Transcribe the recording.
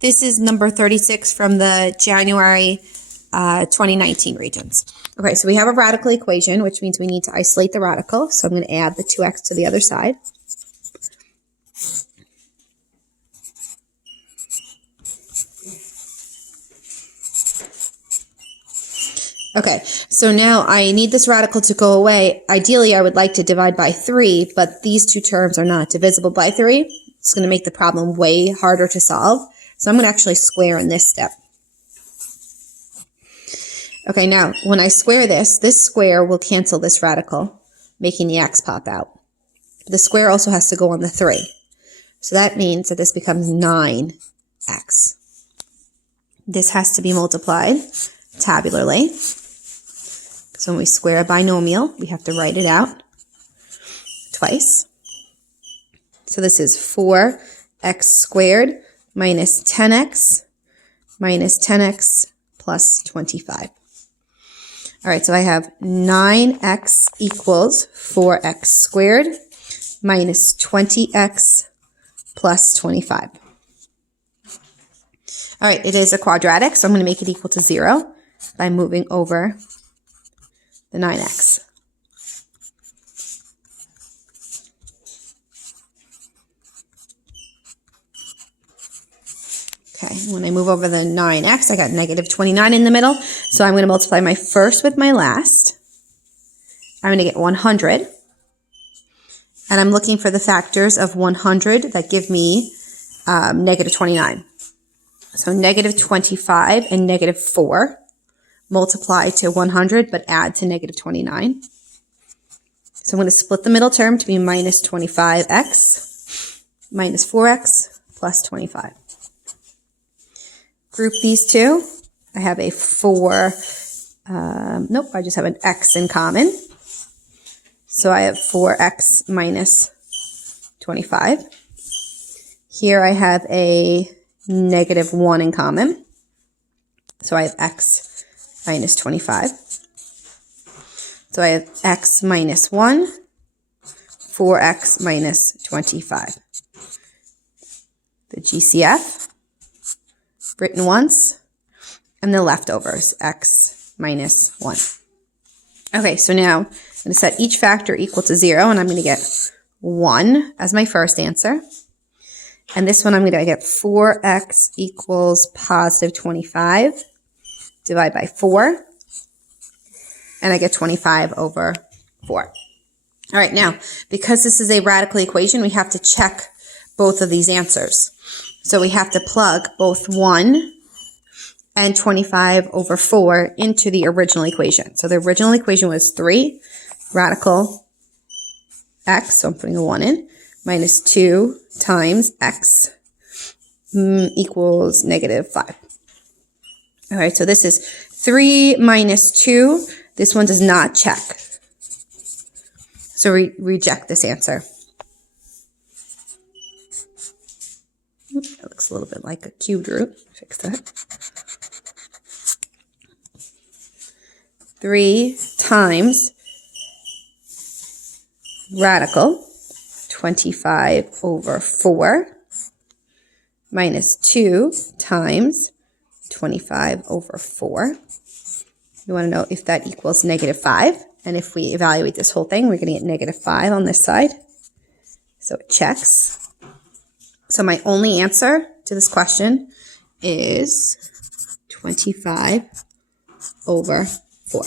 This is number 36 from the January 2019 Regents. Okay, so we have a radical equation, which means we need to isolate the radical. So I'm going to add the 2x to the other side. Okay, so now I need this radical to go away. Ideally, I would like to divide by 3, but these two terms are not divisible by 3. It's going to make the problem way harder to solve. So I'm going to actually square in this step. Okay, now when I square this square will cancel this radical, making the x pop out. The square also has to go on the 3. So that means that this becomes 9x. This has to be multiplied tabularly. So when we square a binomial, we have to write it out twice. So this is 4x squared minus 10x plus 25. All right, so I have 9x equals 4x squared minus 20x plus 25. All right, it is a quadratic, so I'm going to make it equal to 0 by moving over the 9x. Okay, when I move over the 9x, I got negative 29 in the middle. So I'm going to multiply my first with my last. I'm going to get 100. And I'm looking for the factors of 100 that give me negative 29. So negative 25 and negative 4 multiply to 100, but add to negative 29. So I'm going to split the middle term to be minus 25x minus 4x plus 25. Group these two. I have a 4, I just have an x in common. So I have 4x minus 25. Here I have a negative 1 in common. So I have x minus 25. So I have x minus 1, 4x minus 25. The GCF, written once, and the leftovers, x minus 1. Okay, so now I'm going to set each factor equal to 0, and I'm going to get 1 as my first answer. And this one I'm going to get 4x equals positive 25. Divide by 4. And I get 25 over 4. All right, now, because this is a radical equation, we have to check both of these answers. So we have to plug both 1 and 25 over 4 into the original equation. So the original equation was 3 radical x, so I'm putting a 1 in, minus 2 times x equals negative 5. All right, so this is 3 minus 2. This one does not check. So we reject this answer. That looks a little bit like a cubed root. Fix that. 3 times radical 25 over 4 minus 2 times 25 over 4. We want to know if that equals negative 5. And if we evaluate this whole thing, we're going to get negative 5 on this side. So it checks. So my only answer to this question is 25 over 4.